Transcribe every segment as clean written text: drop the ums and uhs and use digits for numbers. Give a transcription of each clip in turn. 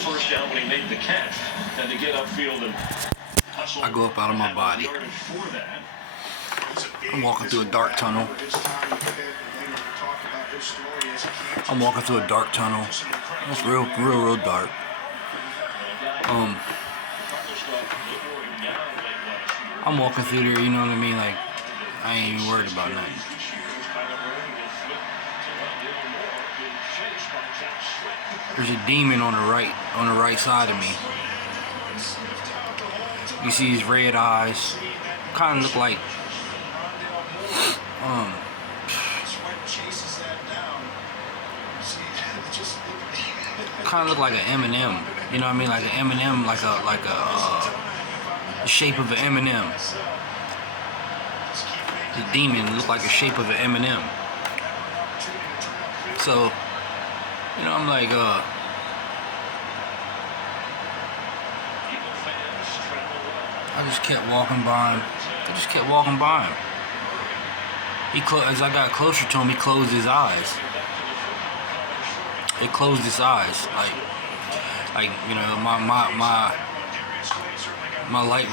first down when he made the catch, and to get upfield and hustle. I go up out of my body. I'm walking through a dark tunnel. I'm walking through a dark tunnel. It's real dark. I'm walking through there, you know what I mean? Like, I ain't even worried about nothing. There's a demon on the right side of me. You see his red eyes. Kind of look like, kind of look like an M&M. You know what I mean? Like an M&M, like the shape of an M&M. The demon looked like the shape of an M&M. So, you know, I'm like, I just kept walking by him. I just kept walking by him. As I got closer to him, he closed his eyes. It closed his eyes, like you know, my light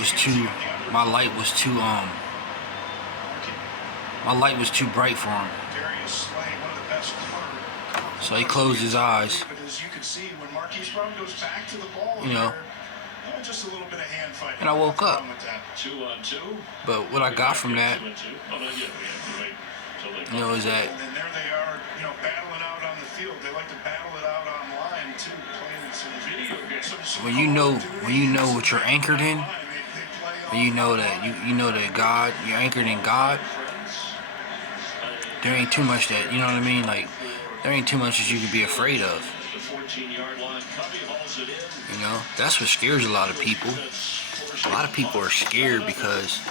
was too bright for him. So he closed his eyes. You know. And I woke up. But what I got from that, you know, is that when you know what you're anchored in, and you know that God, you're anchored in God, there ain't too much that, you know what I mean? Like, there ain't too much that you can be afraid of. You know, that's what scares a lot of people. A lot of people are scared because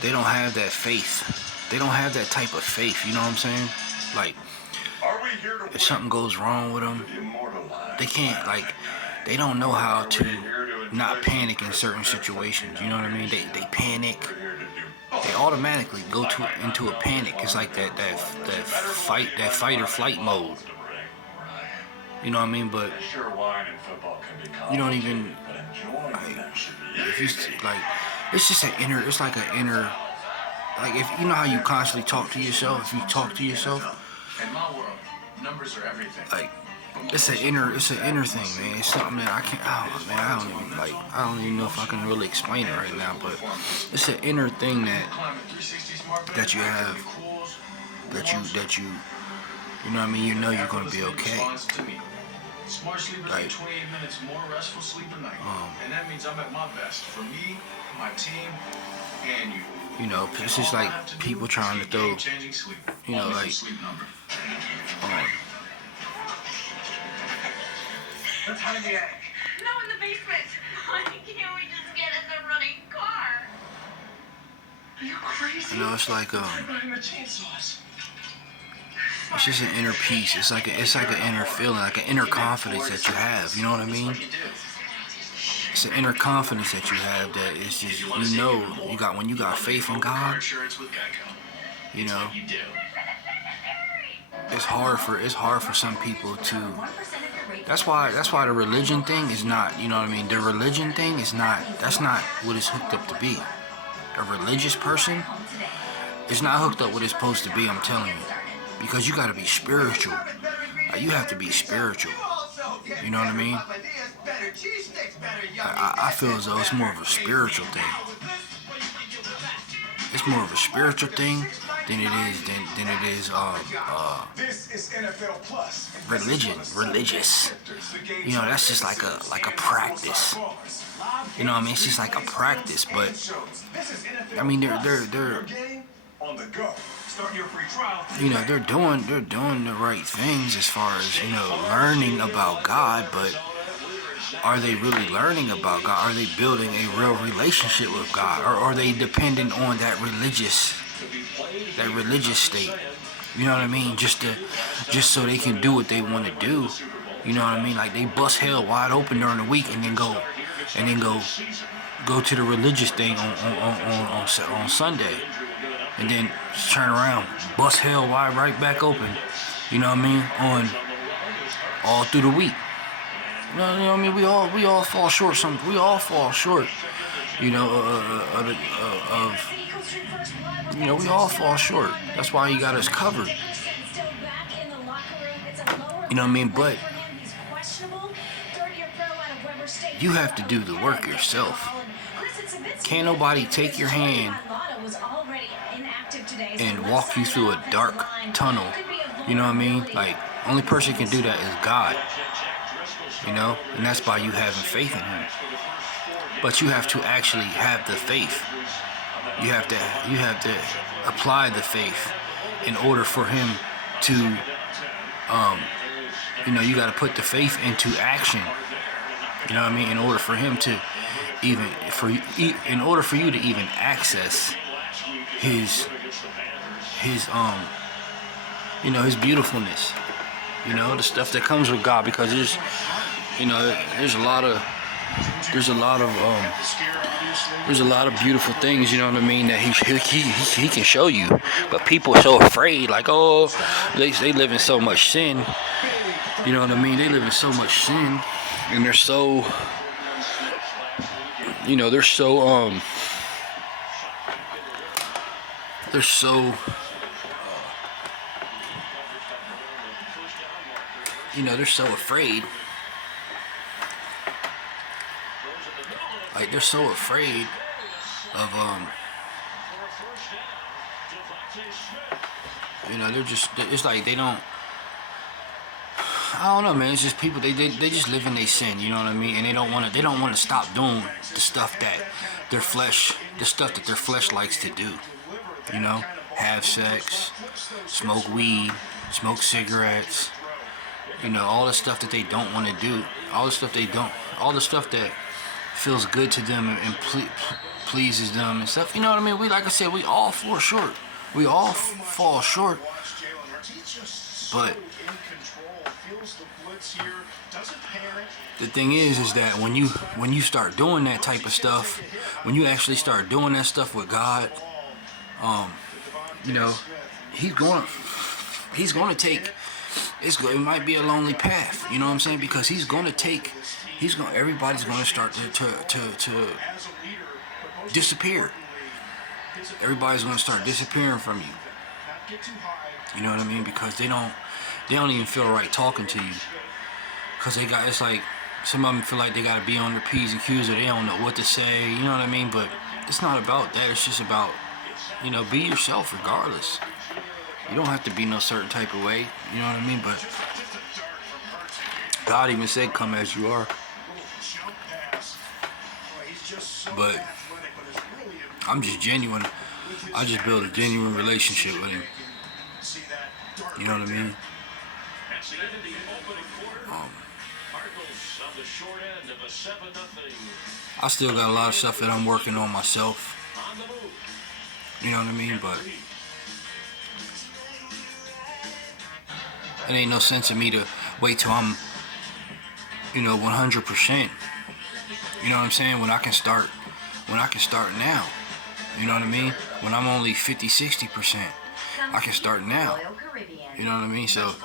they don't have that faith. They don't have that type of faith, you know what I'm saying? Like, if something goes wrong with them, they can't, like, they don't know how to not panic in certain situations, you know what I mean? They panic. They automatically go into a panic. It's like that fight or flight mode. You know what I mean? But you don't even, like, if you, like, it's just it's like an inner, like, if you know how you constantly talk to yourself, if you talk to yourself, like, it's an inner thing, man. It's something that I don't even know if I can really explain it right now, but it's an inner thing that you have, that you know what I mean, you know you're gonna be okay. Smart sleepers get 28 minutes more restful sleep a night. And that means I'm at my best for me, my team, and you. You know, it's just like people trying to throw, you know, like, Let's hide the attic. No, in the basement. Honey, can't we just get in the running car? Are you crazy? you know, it's like, it's just an inner peace. It's like an inner feeling, like an inner confidence that you have. You know what I mean? It's an inner confidence that you have that it's just, you know, when you got faith in God. You know, it's hard for some people to. That's why the religion thing is not. You know what I mean? The religion thing is not. That's not what it's hooked up to be. A religious person is not hooked up what it's supposed to be. I'm telling you. Because you gotta be spiritual. Like, you have to be spiritual. You know what I mean? I feel as though it's more of a spiritual thing. It's more of a spiritual thing than it is religious. You know, that's just like a practice. You know what I mean? It's just like a practice, but I mean they're you know, they're doing the right things as far as, you know, learning about God, but are they really learning about God? Are they building a real relationship with God? Or are they dependent on that religious state? You know what I mean? Just so they can do what they want to do. You know what I mean? Like, they bust hell wide open during the week and then go to the religious thing on Sunday. And then turn around, bust hell wide right back open, you know what I mean, on all through the week. You know what I mean? We all fall short. We all fall short. You know, we all fall short. That's why he got us covered. You know what I mean? But you have to do the work yourself. Can't nobody take your hand and walk you through a dark tunnel. You know what I mean? Like, only person can do that is God. You know? And that's by you having faith in him. But you have to actually have the faith. You have to apply the faith in order for him to you got to put the faith into action. You know what I mean? In order for him to in order for you to even access his his beautifulness, the stuff that comes with God, because there's a lot of beautiful things, you know what I mean, that he can show you. But people are so afraid, like, oh, they live in so much sin, you know what I mean? They live in so much sin, and they're so afraid. Like, they're so afraid of they're just, it's like they don't, I don't know, man. It's just people, they just live in their sin, you know what I mean? And they don't want to stop doing the stuff that their flesh likes to do. You know, have sex, smoke weed, smoke cigarettes, all the stuff that they don't want to do, all the stuff that feels good to them and pleases them and stuff. You know what I mean? Like I said, we all fall short. We all fall short. But the thing is that when you start doing that type of stuff, when you actually start doing that stuff with God, he's gonna take. It might be a lonely path, you know what I'm saying? Because everybody's gonna start to disappear. Everybody's gonna start disappearing from you. You know what I mean? Because they don't even feel right talking to you. Because it's like, some of them feel like they gotta be on their P's and Q's, or they don't know what to say, you know what I mean? But it's not about that. It's just about, be yourself regardless. You don't have to be no certain type of way, you know what I mean? But God even said, come as you are. But I'm just genuine. I just build a genuine relationship with him. You know what I mean? I still got a lot of stuff that I'm working on myself. You know what I mean? But it ain't no sense in me to wait till I'm, 100%. You know what I'm saying? When I can start now. You know what I mean? When I'm only 50-60%, I can start now. You know what I mean? So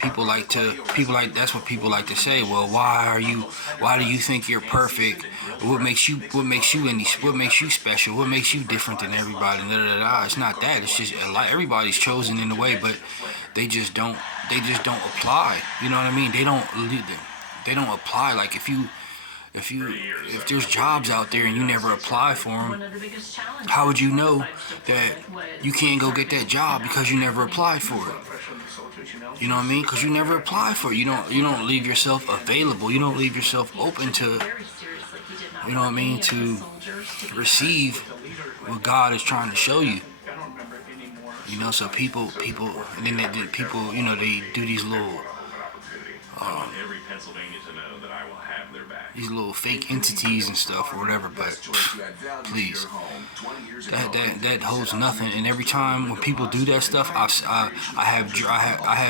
that's what people like to say. Well, why do you think you're perfect? What makes you special? What makes you different than everybody? It's not that. It's just everybody's chosen in a way, but they just don't apply. You know what I mean? They don't apply. Like, if there's jobs out there and you never apply for them, how would you know that you can't go get that job because you never applied for it? You know what I mean? Because you never apply for it. You don't leave yourself available. You don't leave yourself open to, you know what I mean, to receive what God is trying to show you. So people, and then people, they do these little, these little fake entities and stuff or whatever, but please, that holds nothing. And every time when people do that stuff, I have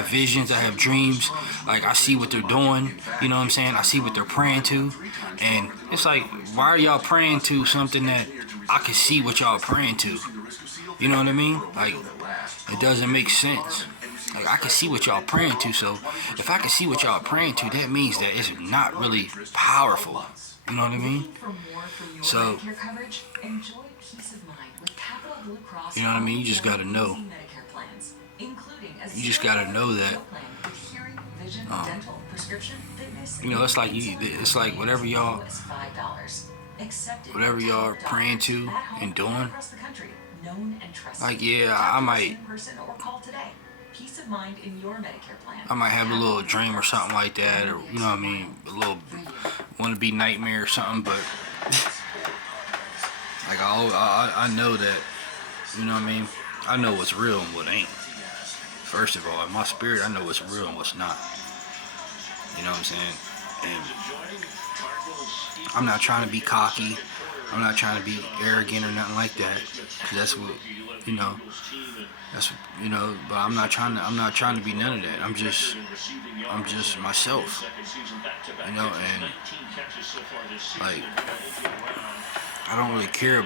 visions, I have dreams. Like, I see what they're doing. You know what I'm saying? I see what they're praying to, and it's like, why are y'all praying to something that I can see what y'all praying to? You know what I mean? Like, it doesn't make sense. Like, I can see what y'all praying to, so if I can see what y'all praying to, that means that it's not really powerful. You know what I mean? So, you know what I mean? You just gotta know. You just gotta know that. You know, it's like whatever y'all are praying to and doing. Like, yeah, I might have a little dream or something like that, or you know what I mean, a little want to be nightmare or something, but like I know that, you know what I mean, I know what's real and what ain't. First of all, in my spirit, I know what's real and what's not. You know what I'm saying? And I'm not trying to be cocky. I'm not trying to be arrogant or nothing like that. 'Cause that's what, you know. That's, you know. But I'm not trying to be none of that. I'm just myself. You know, and like I don't really care about